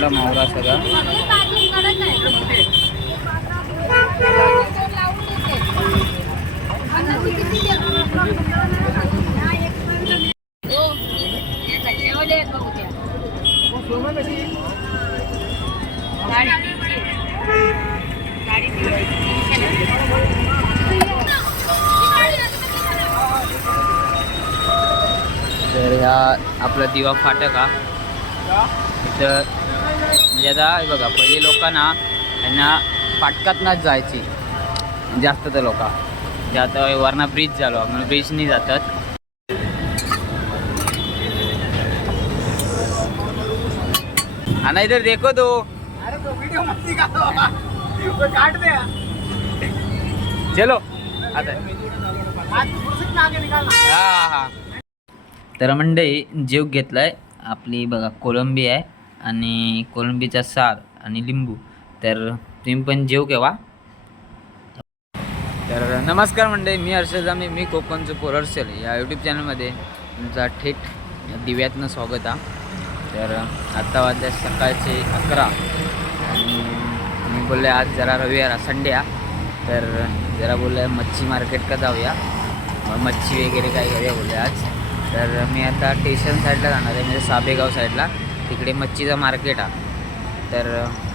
कोंबडा मावरा सगळा. तर ह्या आपला दिवा फाटक हा. इथं म्हणजे आता हे बघा पहिले लोकांना यांना फाटकातनंच जायची. जास्त तर लोक. जे आता वरना ब्रिज झालो म्हणून ब्रिजनी जातात आणि इधर देखो तो. अरे तो वीडियो मत निकालो तो काट दे चलो. आता. हा हा. तर मंडळी जेव घेतलाय. आपली बघा कोलंबी आहे. आणि कोलंबीचा सार आणि लिंबू. तर तुम्ही पण जेव केव्हा? तर नमस्कार म्हणजे मी हर्षद जामे मी कोकणचं पोरर्सेल या यूट्यूब चॅनलमध्ये तुमचा थेट दिव्यातनं स्वागत आहे तर आत्ता वाजल्या सकाळचे अकरा. आणि मी बोलले आज जरा रविवार संडे आ तर जरा बोललं मच्छी मार्केट का जाऊया. मग मच्छी वगैरे काही घेऊया बोलले आज. तर मी आता स्टेशन साईडला जाणार आहे म्हणजे साबेगाव साईडला तिकडे मच्छीचं मार्केट आहे तर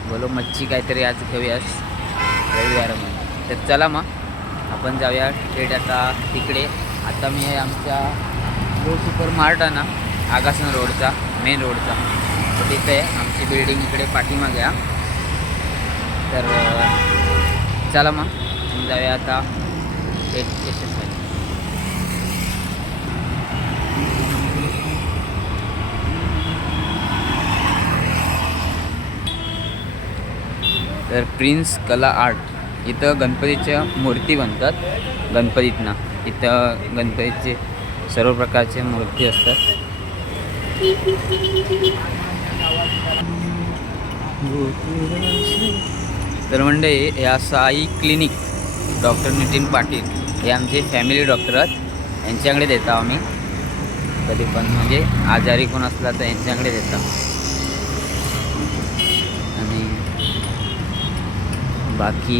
बोलो मच्छी काहीतरी आज घेऊया रविवार म्हणून तर चला मग आपण जाऊया थेट आता तिकडे. आता मी आमच्या जो सुपर मार्ट आहे ना आगासन रोडचा मेन रोडचा. तर तिथे आमची बिल्डिंग इकडे पाठीमागे आहे तर चला मग जाऊया आता. एक स्टेशन तर प्रिन्स कला आर्ट इथं गणपतीच्या मूर्ती बनतात गणपतीतना. इथं गणपतीचे सर्व प्रकारचे मूर्ती असतात. तर म्हणजे या साई क्लिनिक डॉक्टर नितीन पाटील हे आमचे फॅमिली डॉक्टर आहेत. यांच्याकडे देतो आम्ही. कधी पण म्हणजे आजारी कोण असला तर यांच्याकडे देतो आणि बाकी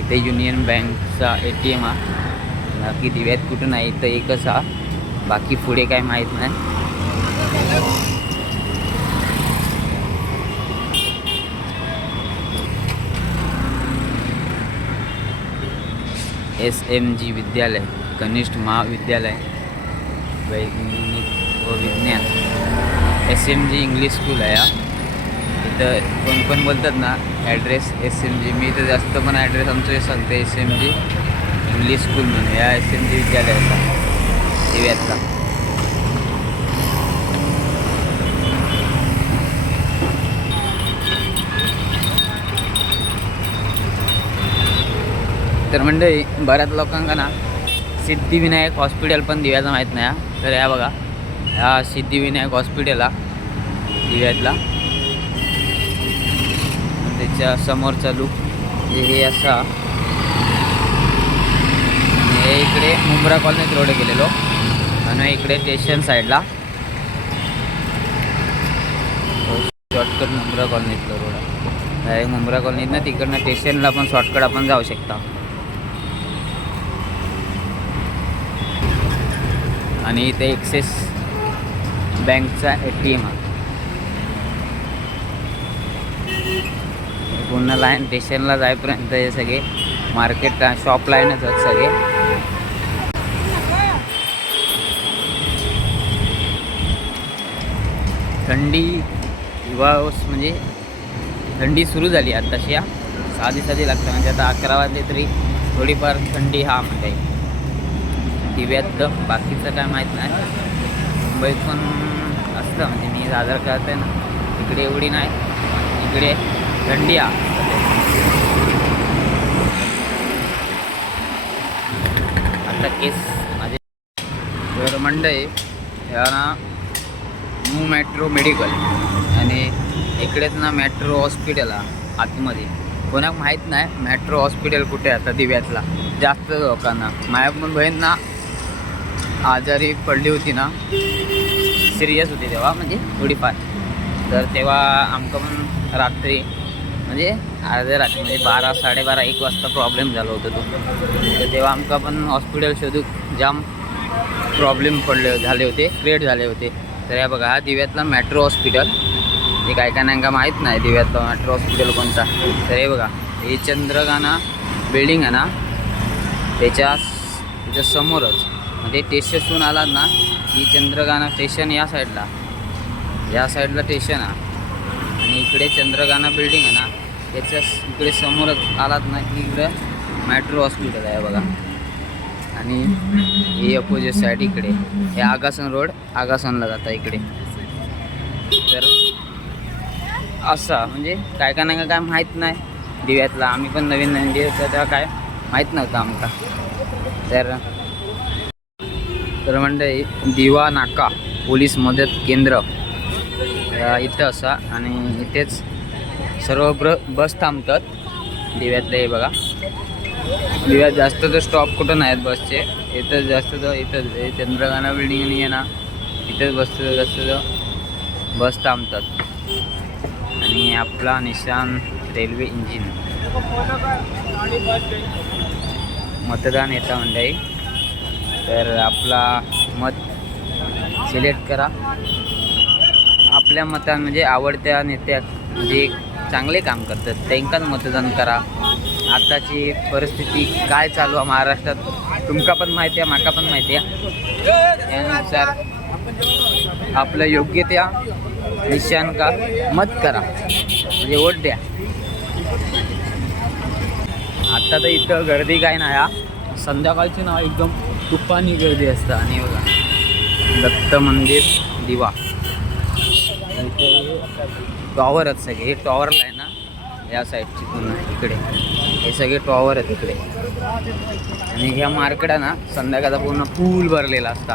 इथे युनियन बँकचा ए टी एम हा. बाकी दिव्यात कुठं नाही तर एकच हा. बाकी पुढे काय माहीत नाही. एस एम जी विद्यालय कनिष्ठ महाविद्यालय वैज्ञानिक व विज्ञान. S M G English school आहे हा. तर कोण पण बोलतात ना ॲड्रेस एस एम जी मी तर जास्त पण ॲड्रेस आमचं हे सांगते S M G English school म्हणून. या एस एम जी विद्यालयाचा दिव्यातला. तर मंडळी बऱ्याच लोकांना ना सिद्धिविनायक हॉस्पिटल पण दिव्याचं माहीत नाही हा. तर या बघा ह्या सिद्धिविनायक हॉस्पिटल हा दिव्यातला. गाडीचा समोरचा लुक हे असा. हे इकडे मुंब्रा कॉलनीत रोड गेलेलो. आणि इकडे स्टेशन साईडला शॉर्टकट मुंब्रा कॉलनीतला रोड डायरेक्ट मुंब्रा कॉलनीतनं तिकडनं स्टेशनला पण शॉर्टकट आपण जाऊ शकता. आणि इथे एक्सिस बँकचा ए टी एम आहे. पूर्ण लाईन स्टेशनला जाईपर्यंत हे सगळे मार्केट शॉप लाईनच आहेत सगळे. थंडी हिवाळा म्हणजे थंडी सुरू झाली आत्ताशी या साधी साधी लागतं म्हणजे आता अकरा वाजले तरी थोडीफार थंडी हा म्हणजे दिव्यात बाकीचं काय माहीत नाही. मुंबईत पण असतं म्हणजे मी आधार करते ना. इकडे एवढी नाही. इकडे दंडिया आता केस माझे तर मंडई ह्या ना न्यू मेट्रो मेडिकल. आणि इकडेच ना मेट्रो हॉस्पिटल आहे आतमध्ये. कोणाक माहीत नाही मेट्रो हॉस्पिटल कुठे आहे आता दिव्यातला. जास्त लोकांना. माझ्या पण बहीण ना आजारी पडली होती ना. सिरियस होती तेव्हा म्हणजे थोडीफार. तर तेव्हा आमका पण रात्री म्हणजे अर्ध्या रात्री म्हणजे बारा साडेबारा एक वाजता प्रॉब्लेम झालो होतो तो. तर तेव्हा आमका पण हॉस्पिटल शोधूक जाम प्रॉब्लेम पडले झाले होते क्रिएट झाले होते. तर या बघा हा दिव्यातला मॅट्रो हॉस्पिटल हे काय काय नाही का माहीत नाही दिव्यातला मॅट्रो हॉस्पिटल कोणता. तर हे बघा हे चंद्रगाना बिल्डिंग आहे ना त्याच्या त्याच्या समोरच. म्हणजे स्टेशनसून आलात ना ही चंद्रगाना स्टेशन या साईडला या साईडला स्टेशन आहे. आणि इकडे चंद्रगाना बिल्डिंग आहे ना त्याच्या इकडे समोरच आलात ना की इकडं मॅट्रो हॉस्पिटल आहे बघा. आणि ही अपोजिट साईड इकडे. हे आगासन रोड आगासनला जाता इकडे. तर असा म्हणजे काय काय नाही का काय माहीत नाही. दिव्यातला आम्ही पण नवीन नवीन दिवस तेव्हा काय माहीत नव्हतं आमका. तर तर म्हणजे दिवा नाका पोलीस मदत केंद्र. इथं असा आणि इथेच सर्व ब्र बस थांबतात. दिव्यातले हे बघा. दिव्यात जास्त तर स्टॉप कुठं नाहीत आहेत बसचे इथं जास्त तर इथं चंद्रगाना बिल्डिंग आणि आहे ना इथंच बस जास्त तर बस थांबतात. आणि आपला निशान रेल्वे इंजिन मतदान येतं मंडळी तर आपला मत सिलेक्ट करा. आपल्या मतान म्हणजे आवडत्या नेत्या जे म्हणजे चांगले काम करतात. त्यांकाच मतदान करा. आताची परिस्थिती काय चालू आहे महाराष्ट्रात? तुमका पण माहिती आहे माका पण माहिती आहे. त्यानुसार आपलं योग्य त्या निशान का मत करा. म्हणजे वोट द्या. आता तर इथं गर्दी काय नाही हा. संध्याकाळची ना एकदम तुपानी गर्दी असतं. आणि बघा दत्त मंदिर दिवा. इथे टॉवरच सगळे. हे टॉवरला आहे ना या साईडची पूर्ण इकडे. हे सगळे टॉवर आहेत इकडे. आणि ह्या मार्केट आहे ना संध्याकाळचा पूर्ण फूल भरलेला असता.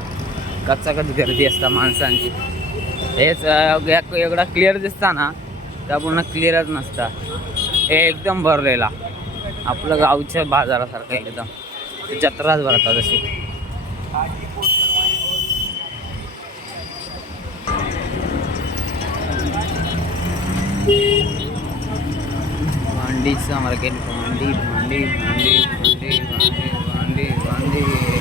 कच्चाकच गर्दी असता माणसांची. हेच एवढा क्लिअर दिसता ना त्या पूर्ण क्लिअरच नसता. हे एकदम भरलेला. आपलं गावच्या बाजारासारखं एकदम. जत्राच भरतात வண்டி சாமரை கேட்டு வண்டி வண்டி வண்டி வண்டி வண்டி வண்டி வண்டி.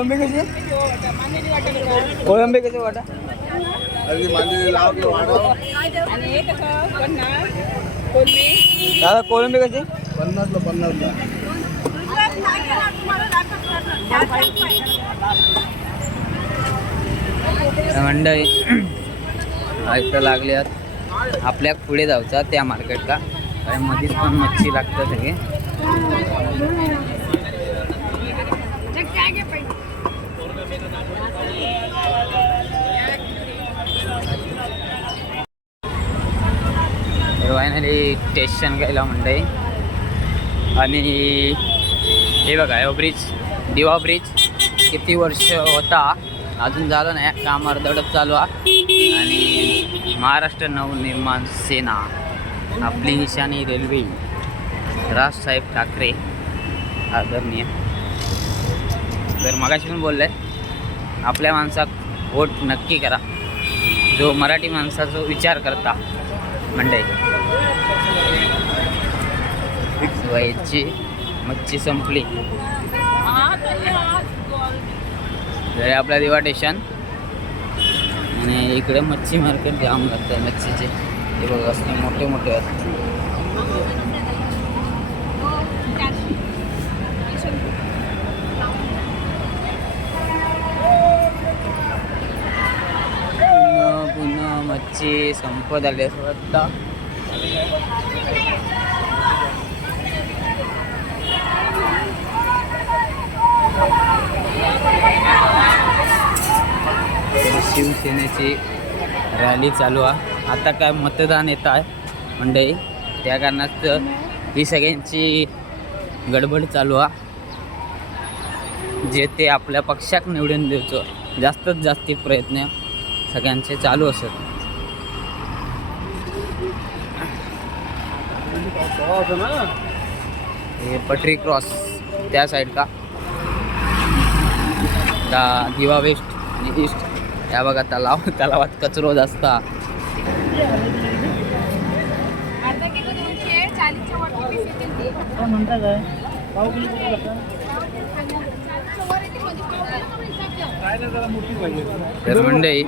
कोळंबी कशी कोळंबी कशी वाटा दादा कोळंबी कशी पन्नासला पन्नासला. मंडळी इथं लागल्यात. आपल्या पुढे जाऊचा त्या मार्केटला. मध्येच पण मच्छी लागतं सगळे फायनली स्टेशन गेला म्हणते आणि हे बघा हे ब्रिज दिवा ब्रिज किती वर्ष होता अजून झालं नाही. काम अर्धवटच चालू आहे. आणि महाराष्ट्र नवनिर्माण सेना आपली निशाणी रेल्वे राजसाहेब ठाकरे आदरणीय. तर मगाशी पण बोलले आपल्या माणसाक वोट नक्की करा. जो मराठी माणसाचा विचार करता म्हणजे व्हायची मच्छी संपली. तर आपला दिवा स्टेशन. आणि इकडे मच्छी मार्केट जाम लागतं मच्छीचे. हे बघ असले मोठे मोठे असतात पुन्हा पुन्हा मच्छी संपत आली असं वाटतं. शिवसेनेची रॅली चालू आहे. आता काय मतदान येत आहे मंडई त्या कारणात ही सगळ्यांची गडबड चालू आहे. जे ते आपल्या पक्षाक निवडून द्यायचं जास्तीत जास्ती प्रयत्न सगळ्यांचे चालू असत. हे पटरी क्रॉस त्या साईड का? दिवा वेस्ट आणि ईस्ट या बघा तलाव तलावात कचरो जास्त. तर म्हणजे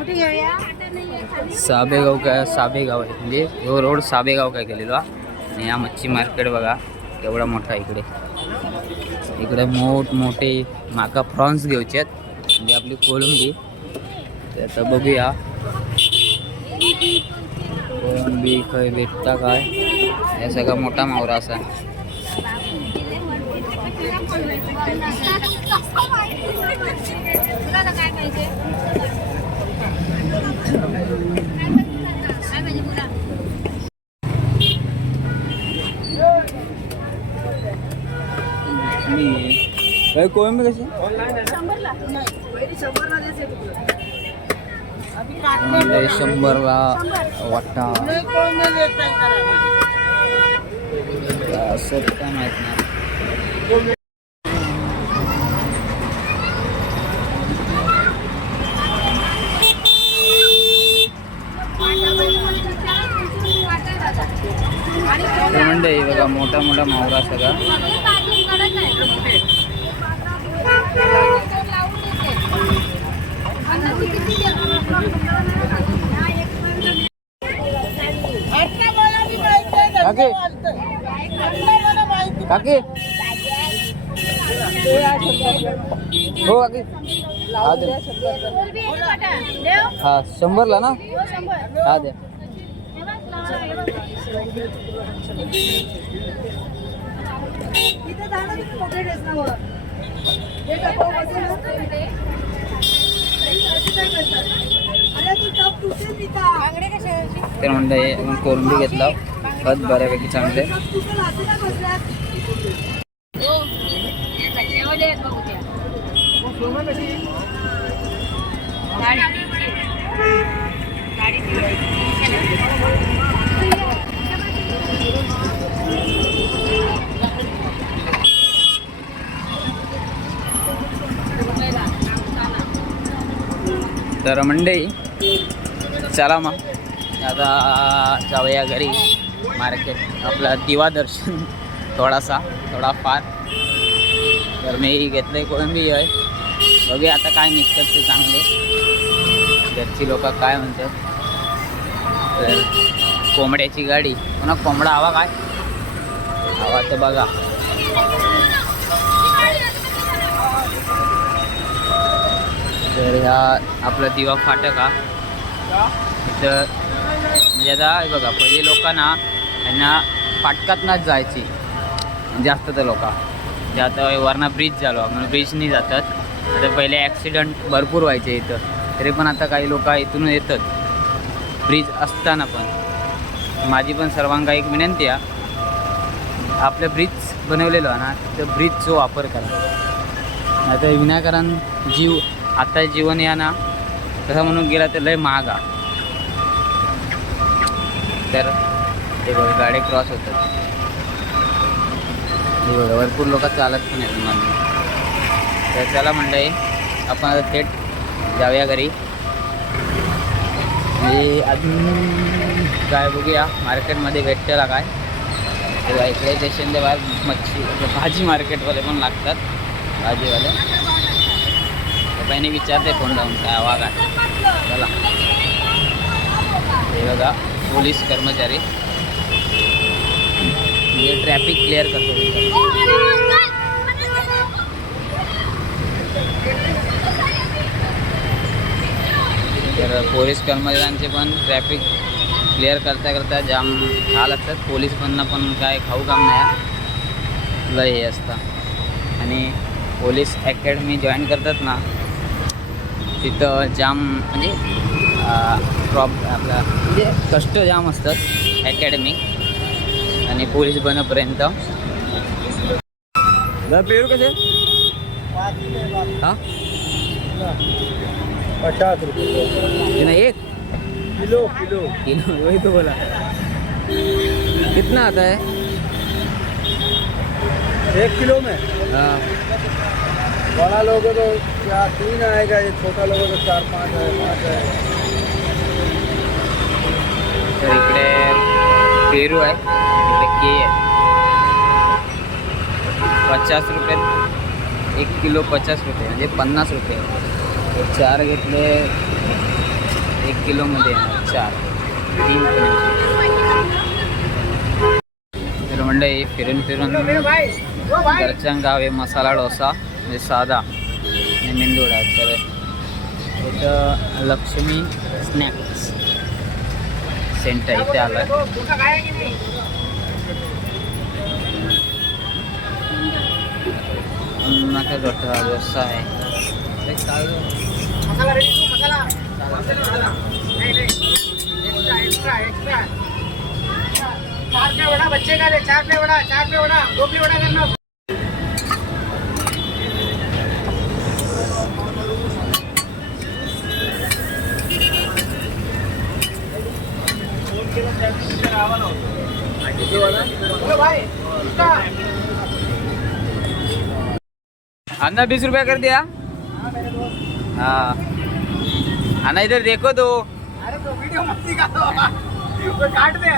साबेगाव काय साबेगाव आहे. म्हणजे हो रोड साबेगाव काय केलेलो आणि हा मच्छी मार्केट बघा एवढा मोठा इकडे. इकडे मोठ मोठे माका प्रॉन्स घेऊचे आहेत. म्हणजे आपली कोलंबी ते आता बघूया. कोलंबी खय भेटता काय? हे सगळा मोठा मावरा असा. कोलंबी कशी? म्हणजे शंभरला वाटा. असं काय माहीत नाही. तर म्हणजे बघा मोठा मोठा मावरा सगळा. काकी हो काकी हा दे. हा शंभरला ना? हा द्या बांगडे कसे तर मंडळी कोलंबी घेतला. खत बऱ्यापैकी चांगले. तर मंडळी चला मग. आता जाऊया घरी. मार्केट. आपला दिवा दर्शन. थोडासा थोडाफार तर मी घेतलं आहे कोळंबी आहे बघूया आता काय निघतात ते चांगले. घरची लोक काय म्हणतात. तर कोंबड्याची गाडी. पुन्हा कोंबडा हवा काय? हवा तर बघा. तर ह्या आपला दिवा फाटक हा. इथं म्हणजे आता बघा पहिले लोकांना यांना फाटकातनंच जायची. जास्त तर लोक. जे म्हणजे आता वरना ब्रिज झालो म्हणून ब्रिजनी जातात. आता पहिले ॲक्सिडंट भरपूर व्हायचे इथं. तरी पण आता काही लोक इथून येतात. ब्रिज असताना पण. माझी पण सर्वांगा एक विनंती आहे. आपलं ब्रिज बनवलेलो आहे ना तर ब्रिजचा वापर करा. आता विनाकारण जीव आता जीवन या ना तसं म्हणून गेला तर लय महाग तर ते बघा गाडी क्रॉस होतात. बघा भरपूर लोक चालत पण आहेत म्हणून तर चला मंडळी आपण आता थेट जाऊया घरी. आणि अजून काय बघूया मार्केटमध्ये भेटतेला काय? तेव्हा इकडे स्टेशनच्या बाहेर मच्छी भाजी मार्केटवाले पण लागतात भाजीवाले. तर विचारते फोन लावून काय वागा काय चला. हे बघा पोलीस कर्मचारी. म्हणजे ट्रॅफिक क्लिअर करतो. तर पोलीस कर्मचाऱ्यांचे पण ट्रॅफिक क्लिअर करता करता जाम हाल असतात. पोलीस पण पण काय खाऊ काम नाही. लय हे असतं. आणि पोलीस अकॅडमी जॉईन करतात ना तिथं जाम म्हणजे प्रॉब आपला म्हणजे कष्ट जाम असतात अकॅडमी आणि पोलीस बनपर्यंत. पेरू कसे? हा? पचास रुपये. ना एक? Kilo kilo. किलो वही तो बोला. कितना आता है? एक किलो में? हाँ। बड़ा लोगे तो चार तीन आएगा ये छोटा लोगे तो चार पाँच है पाँच है इकडे पेरू आहे. इकडे के आहे. पचास रुपये एक किलो पचास रुपये म्हणजे पन्नास रुपये. चार घेतले एक किलोमध्ये चार. तीन तर म्हणजे फिरून फिरून घरच्या गावे मसाला डोसा म्हणजे साधा आणि मेंदुडा तर इथं लक्ष्मी स्नॅक्स. सेंटर इथे आलं मसाला रेडी मसाला चार पे वड़ा बच्चे का चार पे वड़ा चार पे वड़ा दो वड़ा करना। अन्ना बीस रुपया कर दिया. हाँ. अन्ना इधर देखो तो. अरे तो वीडियो मत निकालो वो काट दे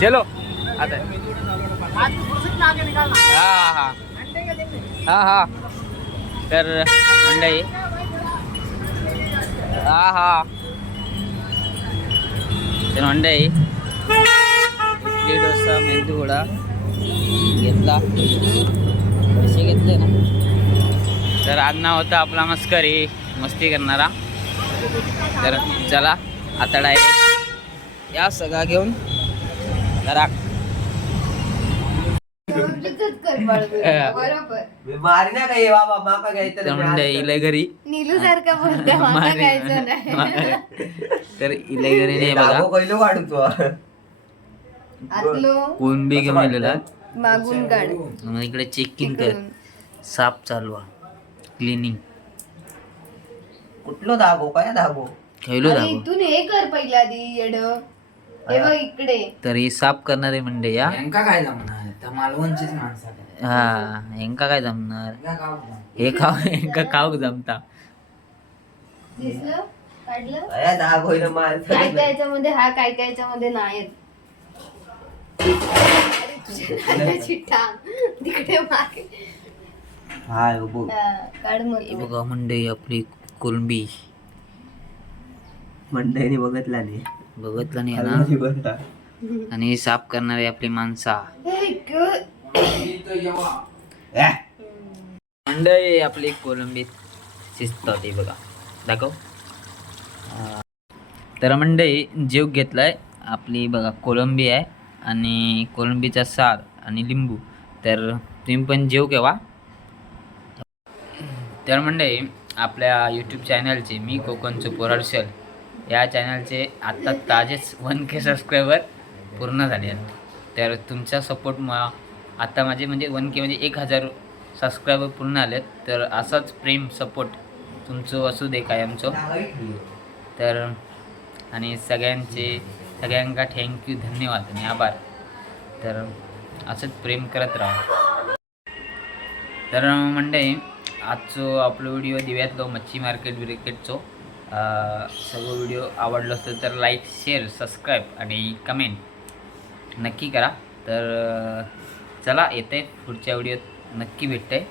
चलो. आता. है. को हा हा. अंडे का हा हा. तर मंडई हा हा. तर मंडई इडली डोसा मेंदू वडा घेतला. पैसे घेतले ना. तर अण्णा होता आपला मस्करी मस्ती करणारा. तर चला आता डायरेक्ट या सगळा घेऊन जरा. बरोबर मारण्या काही बाबा माका घ्यायचं इले घरी. नीलू सारखं बोलते नाही. तर इले घरी नाही बघा. कैलो आतलो. कोणबी घेऊन आलेला. मागून काढ. मग इकडे चेकिंग कर. तिकडून. साफ चालू क्लिनिंग कुठलो दागो काय दागो खेळलो अरे दाखव इथून हे कर पहिल्या आधी येड. हे बघ इकडे. तर ही साफ करणारे म्हणजे या. यांका काय जमणार? तर मालवणचीच माणसं आहेत. हा यांका काय जमणार? यांका गाव जमणार. हे खाऊ यांका खाऊक जमता? दिसलं? काढलं? अया दागो इथं मार काय काय याच्यामध्ये? हा काय काय याच्यामध्ये? नाही तुझ्या नाकाची टांग. तिकडे मागे. हाय बघ. हा, काढ मग बघा म्हणजे आपली कोलंबी. मंडळीने बघितला नाही. बघितलं नाही ना? आणि ही साफ करणारी आपली माणसा. हे ग- मंडळी आपली कोलंबी शिस्त होती बघा. दाखव. तर मंडळी जेव घेतलाय. आपली बघा कोलंबी आहे. आणि कोलंबीचा सार आणि लिंबू. तर तुम्ही पण जेव केव्हा. तर म्हणजे आपल्या यूट्यूब चॅनलचे मी कोकणचं पोराडशल या चॅनलचे आत्ता ताजेच वन के सबस्क्रायबर पूर्ण झाले आहेत. तर तुमचा सपोर्ट म आत्ता माझे म्हणजे वन के म्हणजे एक हजार सबस्क्रायबर पूर्ण आलेत. तर असाच प्रेम सपोर्ट तुमचं असू दे कायमचं. तर आणि सगळ्यांचे सगळ्यांका थँक्यू धन्यवाद आणि आभार. तर असंच प्रेम करत राहा. तर मंडळी आजचो आपलो व्हिडिओ दिव्यातलो मच्छी मार्केट ब्रिकेटचो सगळं व्हिडिओ आवडलो असेल तर लाईक शेअर सबस्क्राईब आणि कमेंट नक्की करा. तर चला येते पुढच्या व्हिडिओत नक्की भेटते